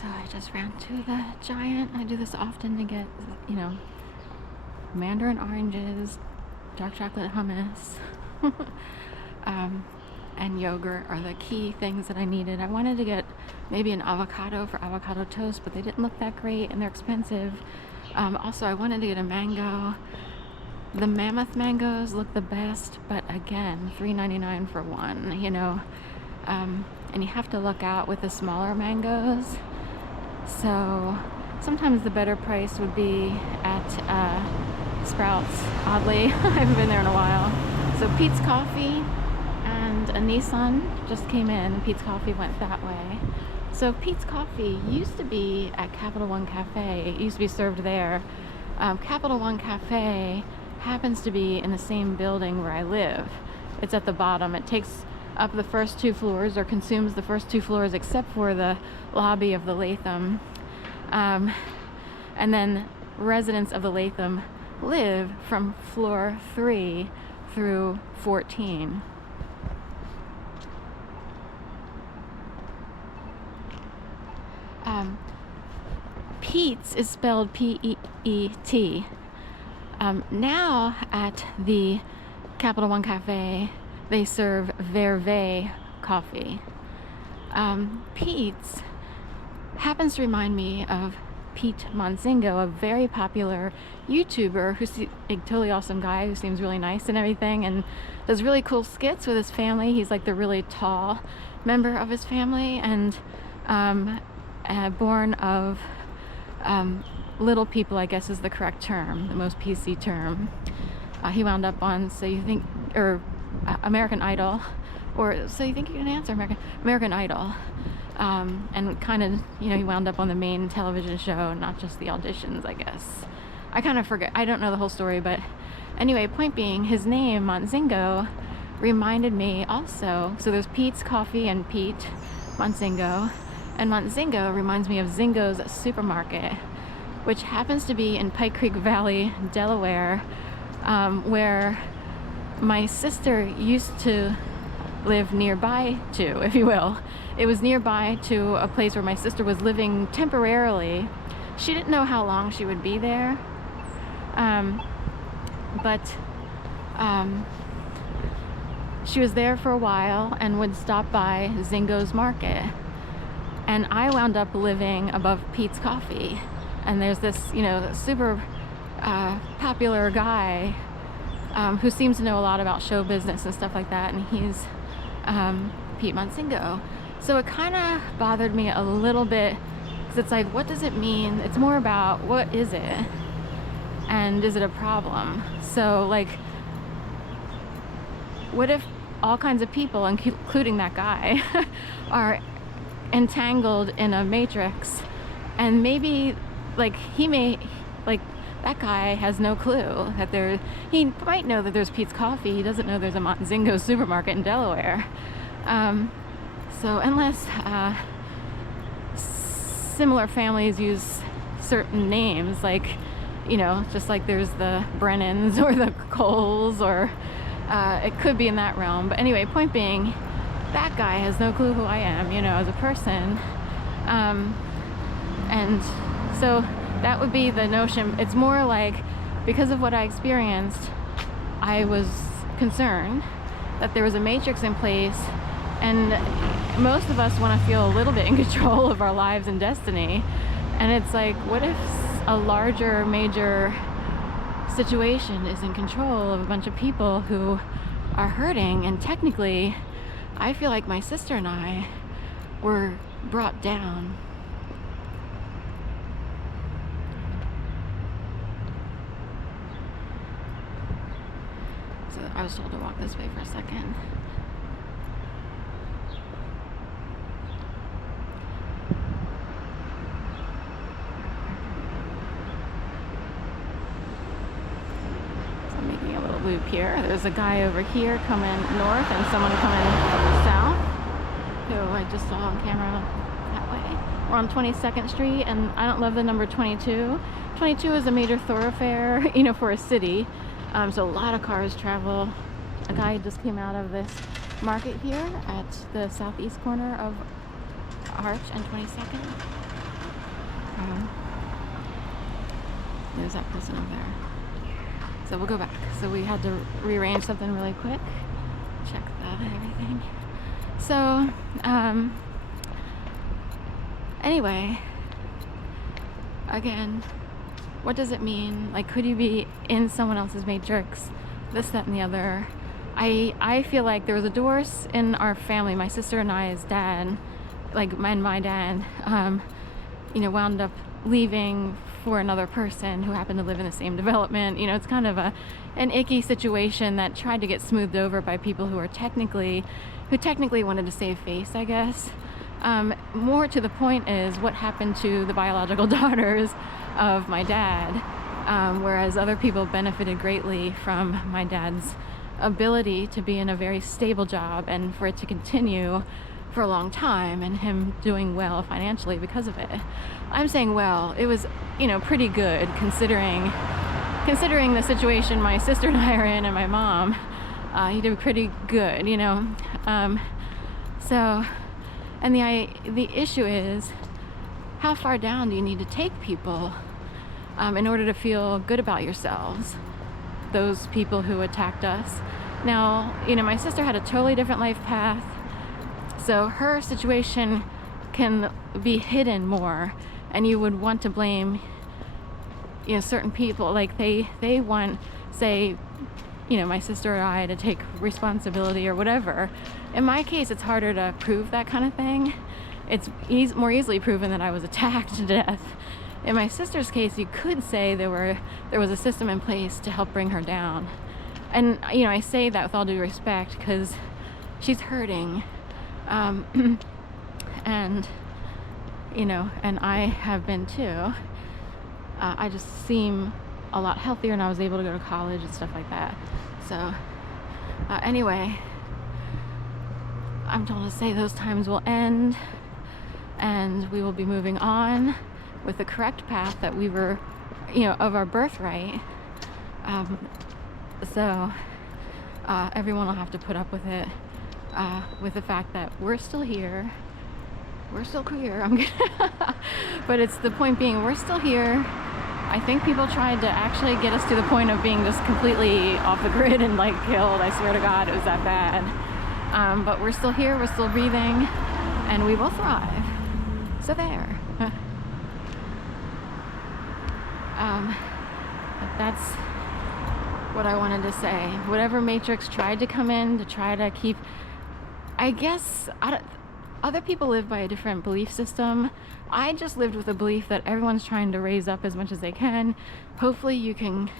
So I just ran to the Giant. I do this often to get, you know, mandarin oranges, dark chocolate hummus, and yogurt are the key things that I needed. I wanted to get maybe an avocado for avocado toast, but they didn't look that great and they're expensive. Also, I wanted to get a mango. The mammoth mangoes look the best, but again, $3.99 for one, you know. And you have to look out with the smaller mangoes. So sometimes the better price would be at Sprouts, oddly. I haven't been there in a while. So Peet's Coffee and a Nissan just came in, and Peet's Coffee went that way. So Peet's Coffee used to be at Capital One Cafe. It used to be served there. Capital One Cafe happens to be in the same building where I live. It's at the bottom. It takes up the first 2 floors, or consumes the first 2 floors, except for the lobby of the Latham. And then residents of the Latham live from floor 3 through 14. Peet's is spelled P-E-E-T. Now at the Capital One Cafe, they serve Verve coffee. Peet's happens to remind me of Peet Montzingo, a very popular YouTuber who's a totally awesome guy who seems really nice and everything, and does really cool skits with his family. He's like the really tall member of his family, and born of little people, I guess is the correct term, the most PC term. He wound up on American Idol, or So You Think You Can Answer, American Idol. And kind of, you know, he wound up on the main television show, not just the auditions, I guess. I kind of forget, I don't know the whole story, but anyway, point being, his name, Montzingo, reminded me also, so there's Peet's Coffee and Peet Montzingo, and Montzingo reminds me of Zingo's Supermarket, which happens to be in Pike Creek Valley, Delaware, where my sister used to live nearby to, if you will. It was nearby to a place where my sister was living temporarily. She didn't know how long she would be there, but she was there for a while and would stop by Zingo's Market. And I wound up living above Peet's Coffee. And there's this, you know, super popular guy who seems to know a lot about show business and stuff like that, and he's Peet Montzingo. So it kind of bothered me a little bit, because it's like, what does it mean? It's more about, what is it? And is it a problem? So, like, what if all kinds of people, including that guy, are entangled in a matrix, and maybe, like, that guy has no clue that he might know that there's Peet's Coffee, he doesn't know there's a Montzingo supermarket in Delaware. So unless similar families use certain names, like, you know, just like there's the Brennans or the Coles, or it could be in that realm. But anyway, point being, that guy has no clue who I am, you know, as a person. And so that would be the notion. It's more like, because of what I experienced, I was concerned that there was a matrix in place, and most of us want to feel a little bit in control of our lives and destiny. And it's like, what if a larger, major situation is in control of a bunch of people who are hurting? And technically, I feel like my sister and I were brought down. So I was told to walk this way for a second. So I'm making a little loop here. There's a guy over here coming north and someone coming south, who I just saw on camera that way. We're on 22nd Street, and I don't love the number 22. 22 is a major thoroughfare, you know, for a city. So a lot of cars travel. A guy just came out of this market here at the southeast corner of Arch and 22nd. There's that person over there. So we'll go back. So we had to rearrange something really quick. Check that and everything. So, anyway, again, what does it mean? Like, could you be in someone else's matrix? This, that, and the other. I feel like there was a divorce in our family. My sister and I's dad, like my dad, wound up leaving for another person who happened to live in the same development. It's kind of an icky situation that tried to get smoothed over by people who technically wanted to save face, I guess. More to the point is what happened to the biological daughters of my dad, whereas other people benefited greatly from my dad's ability to be in a very stable job and for it to continue for a long time and him doing well financially because of it. I'm saying, well, it was, pretty good considering the situation my sister and I are in and my mom. He did pretty good, So, and the issue is, how far down do you need to take people in order to feel good about yourselves? Those people who attacked us. Now, my sister had a totally different life path, so her situation can be hidden more, and you would want to blame, certain people. Like they want, say, my sister or I to take responsibility or whatever. In my case, it's harder to prove that kind of thing. It's more easily proven that I was attacked to death. In my sister's case, you could say there was a system in place to help bring her down. And, I say that with all due respect because she's hurting. And, and I have been too. I just seem a lot healthier and I was able to go to college and stuff like that. So, anyway, I'm told to say those times will end and we will be moving on with the correct path that we were, of our birthright. So everyone will have to put up with it, with the fact that we're still here. We're still queer. But it's the point being, we're still here. I think people tried to actually get us to the point of being just completely off the grid and killed. I swear to God, it was that bad. But we're still here. We're still breathing, and we will thrive. So there. That's what I wanted to say. Whatever Matrix tried to come in to try to keep, I guess, other people live by a different belief system. I just lived with a belief that everyone's trying to raise up as much as they can. Hopefully you can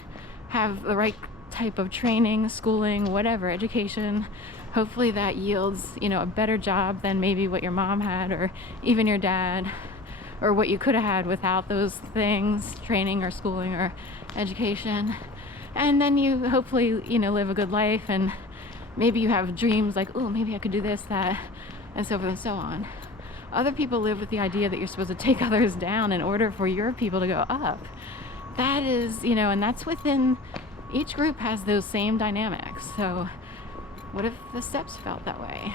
have the right type of training, schooling, whatever, education. Hopefully that yields, a better job than maybe what your mom had or even your dad, or what you could have had without those things, training or schooling or education. And then you hopefully, live a good life, and maybe you have dreams like, oh, maybe I could do this, that, and so forth and so on. Other people live with the idea that you're supposed to take others down in order for your people to go up. That is, and that's within, each group has those same dynamics. So what if the steps felt that way?